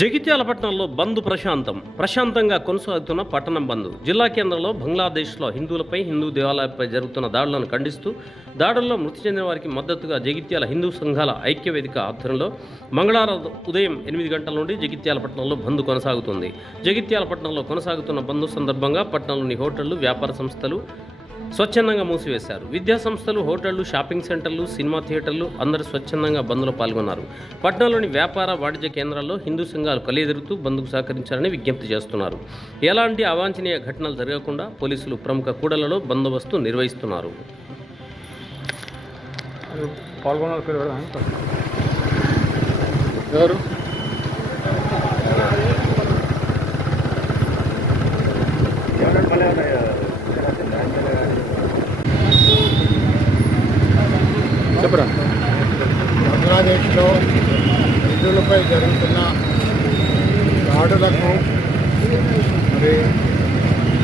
జగిత్యాల పట్టణంలో బంద్ ప్రశాంతంగా కొనసాగుతున్న పట్టణం బంద్. జిల్లా కేంద్రంలో బంగ్లాదేశ్లో హిందువులపై, హిందూ దేవాలయాలపై జరుగుతున్న దాడులను ఖండిస్తూ దాడుల్లో మృతి చెందిన వారికి మద్దతుగా జగిత్యాల హిందూ సంఘాల ఐక్యవేదిక ఆధ్వర్యంలో మంగళవారం ఉదయం 8 గంటల నుండి జగిత్యాల పట్టణంలో బంద్ కొనసాగుతుంది. జగిత్యాల పట్టణంలో కొనసాగుతున్న బంద్ సందర్భంగా పట్టణంలోని హోటళ్లు, వ్యాపార సంస్థలు స్వచ్ఛందంగా మూసివేశారు. విద్యా సంస్థలు, హోటళ్లు, షాపింగ్ సెంటర్లు, సినిమా థియేటర్లు అందరూ స్వచ్ఛందంగా బంద్లో పాల్గొన్నారు. పట్టణంలోని వ్యాపార, వాణిజ్య కేంద్రాల్లో హిందూ సంఘాలు కలియెదురుతూ బంద్కు సహకరించాలని విజ్ఞప్తి చేస్తున్నారు. ఎలాంటి అవాంఛనీయ ఘటనలు జరగకుండా పోలీసులు ప్రముఖ కూడళ్లలో బందోబస్తు నిర్వహిస్తున్నారు. బంగ్లాదేశ్లో హిందువులపై జరుగుతున్న దాడులకు మరి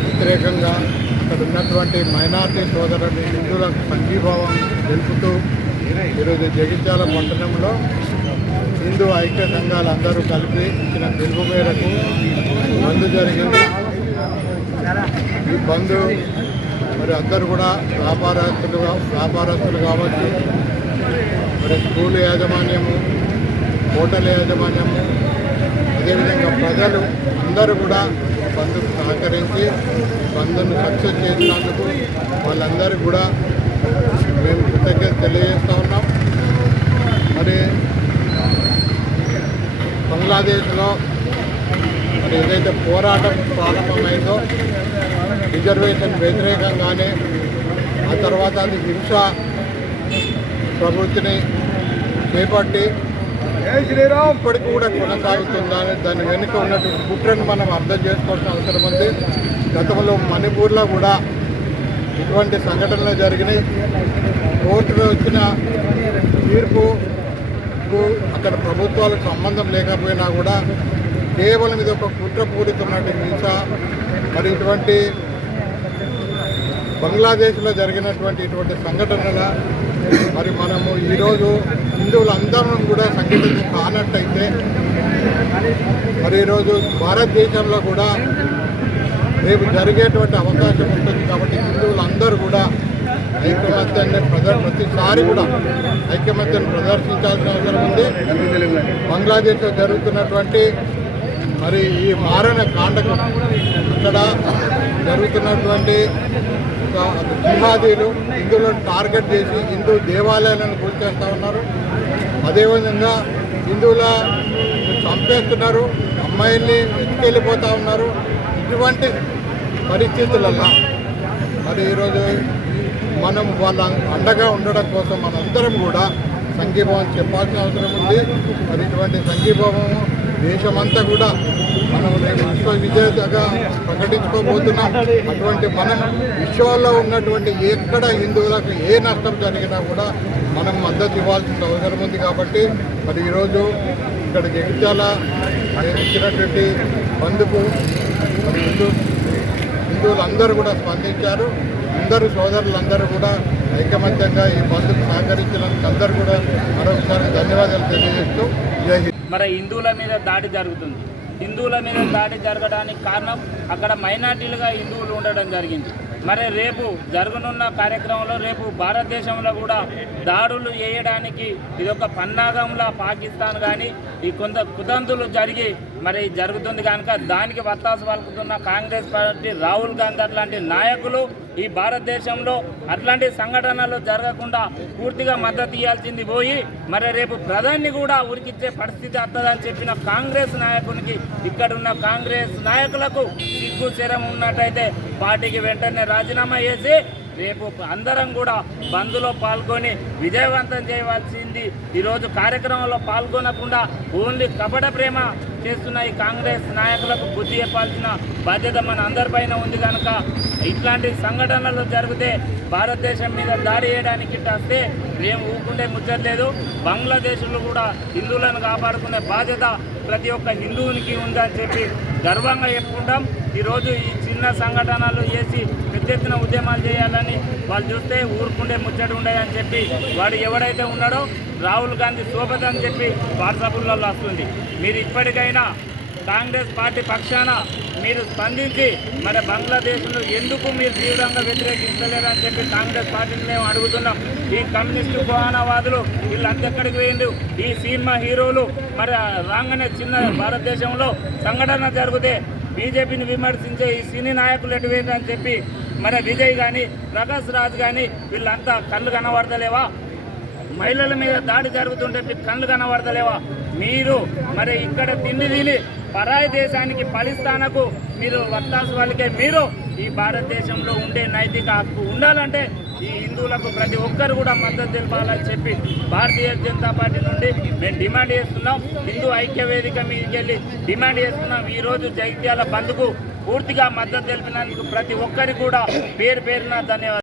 వ్యతిరేకంగా అక్కడ ఉన్నటువంటి మైనార్టీ సోదరుని హిందువులకు సంఘీభావం తెలుపుతూ ఈరోజు జగిత్యాల పట్టణంలో హిందూ ఐక్య సంఘాలందరూ కలిపి ఇచ్చిన పిలుపు మేరకు బంద్ జరిగింది. ఈ బంద్ మరి అందరూ కూడా వ్యాపారస్తులు కావచ్చు, మరి స్కూల్ యాజమాన్యము, హోటల్ యాజమాన్యము, అదేవిధంగా ప్రజలు అందరూ కూడా బంద్కు సహకరించి బంద్ను సక్సెస్ చేసినందుకు వాళ్ళందరూ కూడా మేము కృతజ్ఞత తెలియజేస్తూ ఉన్నాం. మరి బంగ్లాదేశ్లో మరి ఏదైతే పోరాటం ప్రారంభమైందో రిజర్వేషన్ వ్యతిరేకంగానే, ఆ తర్వాత అది హింస ప్రవృత్తిని చేపట్టి ఇప్పటికి కూడా కొనసాగుతుందని దాని వెనుక ఉన్నటువంటి కుట్రను మనం అర్థం చేసుకోవాల్సిన అవసరం ఉంది. గతంలో మణిపూర్లో కూడా ఇటువంటి సంఘటనలు జరిగినాయి. కోర్టులో వచ్చిన తీర్పుకు అక్కడ ప్రభుత్వాలకు సంబంధం లేకపోయినా కూడా కేవలం ఇది ఒక కుట్రపూరితమైన హింస. మరి ఇటువంటి బంగ్లాదేశ్లో జరిగినటువంటి ఇటువంటి సంఘటనల మరి మనము ఈరోజు హిందువులందరం కూడా సంఘటితం కానట్టయితే మరి ఈరోజు భారతదేశంలో కూడా రేపు జరిగేటువంటి అవకాశం ఉంటుంది. కాబట్టి హిందువులందరూ కూడా ఐకమత్యాన్ని ప్రతిసారి కూడా ఐకమత్యాన్ని ప్రదర్శించాల్సిన అవసరం ఉంది. బంగ్లాదేశ్లో జరుగుతున్నటువంటి మరి ఈ మారణ కాండకు ఇక్కడ జరుగుతున్నటువంటి జిహాదీలు హిందువులను టార్గెట్ చేసి హిందూ దేవాలయాలను కూల్చేస్తూ ఉన్నారు. అదేవిధంగా హిందువుల చంపేస్తున్నారు, అమ్మాయిల్ని ఎత్తుకెళ్ళిపోతూ ఉన్నారు. ఇటువంటి పరిస్థితులలో మరి ఈరోజు మనం వాళ్ళ అండగా ఉండడం కోసం మనందరం కూడా సంఘీభావం చెప్పాల్సిన అవసరం ఉంది. మరి ఇటువంటి సంఘీభావం దేశమంతా కూడా మనం విశ్వ విజేతగా ప్రకటించుకోబోతున్నాం. అటువంటి మనం విశ్వంలో ఉన్నటువంటి ఎక్కడ హిందువులకు ఏ నష్టం జరిగినా కూడా మనం మద్దతు ఇవ్వాల్సిన అవసరం ఉంది. కాబట్టి మరి ఈరోజు ఇక్కడ జగిత్యాల ఇచ్చినటువంటి బంద్కు మరి హిందువులందరూ కూడా స్పందించారు. అందరూ సోదరులందరూ కూడా ఐకమత్యంగా ఈ బంద్కు సహకరించినందుకు అందరూ కూడా మరొకసారి ధన్యవాదాలు తెలియజేస్తూ జై హింద్. మరి హిందువుల మీద దాడి జరుగుతుంది. హిందువుల మీద దాడి జరగడానికి కారణం అక్కడ మైనార్టీలుగా హిందువులు ఉండడం జరిగింది. మరి రేపు జరగనున్న కార్యక్రమంలో రేపు భారతదేశంలో కూడా దాడులు చేయడానికి ఇదొక పన్నాగంలా పాకిస్తాన్ కానీ ఈ కొంత కుతంతులు జరిగి మరి జరుగుతుంది కనుక దానికి వత్తాసు పలుకుతున్న కాంగ్రెస్ పార్టీ, రాహుల్ గాంధీ అట్లాంటి నాయకులు ఈ భారతదేశంలో అట్లాంటి సంఘటనలు జరగకుండా పూర్తిగా మద్దతు ఇవ్వాల్సింది పోయి మరి రేపు ప్రధాని కూడా ఉరికిచ్చే పరిస్థితి వస్తుందని చెప్పిన కాంగ్రెస్ నాయకునికి, ఇక్కడున్న కాంగ్రెస్ నాయకులకు సిగ్గు శరం ఉన్నట్టయితే పార్టీకి వెంటనే రాజీనామా చేసి రేపు అందరం కూడా బంద్లో పాల్గొని విజయవంతం చేయవలసింది. ఈరోజు కార్యక్రమంలో పాల్గొనకుండా ఓన్లీ కపట ప్రేమ చేస్తున్న ఈ కాంగ్రెస్ నాయకులకు బుద్ధి చెప్పాల్సిన బాధ్యత మన అందరిపైన ఉంది. కనుక ఇట్లాంటి సంఘటనలు జరిగితే భారతదేశం మీద దాడి చేయడానికి వస్తే మేము ఊరుకుంటే ముచ్చట్లేదు. బంగ్లాదేశ్లో కూడా హిందువులను కాపాడుకునే బాధ్యత ప్రతి ఒక్క హిందువునికి ఉందని చెప్పి గర్వంగా చెప్పుకుంటాం. ఈరోజు ఈ చిన్న సంఘటనలు చేసి పెద్ద ఎత్తున ఉద్యమాలు చేయాలని వాళ్ళు చూస్తే ఊరుకుండే ముచ్చట ఉండదని చెప్పి వాడు ఎవడైతే ఉన్నాడో రాహుల్ గాంధీ సోబత్ అని చెప్పి వాట్సాప్లలో వస్తుంది. మీరు ఇప్పటికైనా కాంగ్రెస్ పార్టీ పక్షాన మీరు స్పందించి మరి బంగ్లాదేశ్ను ఎందుకు మీరు తీవ్రంగా వ్యతిరేకించలేరని చెప్పి కాంగ్రెస్ పార్టీని మేము అడుగుతున్నాం. ఈ కమ్యూనిస్టు కోహనవాదులు వీళ్ళంతా ఎక్కడికి పోయిండు? ఈ సినిమా హీరోలు మరి రాగానే చిన్న భారతదేశంలో సంఘటన జరిగితే బీజేపీని విమర్శించే ఈ సినీ నాయకులు ఎటువైంది అని చెప్పి మరి విజయ్ కానీ ప్రకాష్ రాజ్ కానీ వీళ్ళంతా కళ్ళు కనబడతలేవా? మహిళల మీద దాడి జరుగుతుంటే మీకు కళ్ళు కనబడతలేవా? మీరు మరి ఇక్కడ తిండి తిని పరాయి దేశానికి పాకిస్తాన్కు మీరు వత్తాసు వాళ్ళకే మీరు ఈ భారతదేశంలో ఉండే నైతిక హక్కు ఉండాలంటే ఈ హిందువులకు ప్రతి ఒక్కరు కూడా మద్దతు తెలపాలని చెప్పి భారతీయ జనతా పార్టీ నుండి మేము డిమాండ్ చేస్తున్నాం. హిందూ ఐక్య వేదిక మీదకి వెళ్ళి డిమాండ్ చేస్తున్నాం. ఈరోజు జగిత్యాల బంద్కు పూర్తిగా మద్దతు తెలిపినందుకు ప్రతి ఒక్కరికి కూడా పేరు పేరున ధన్యవాదాలు.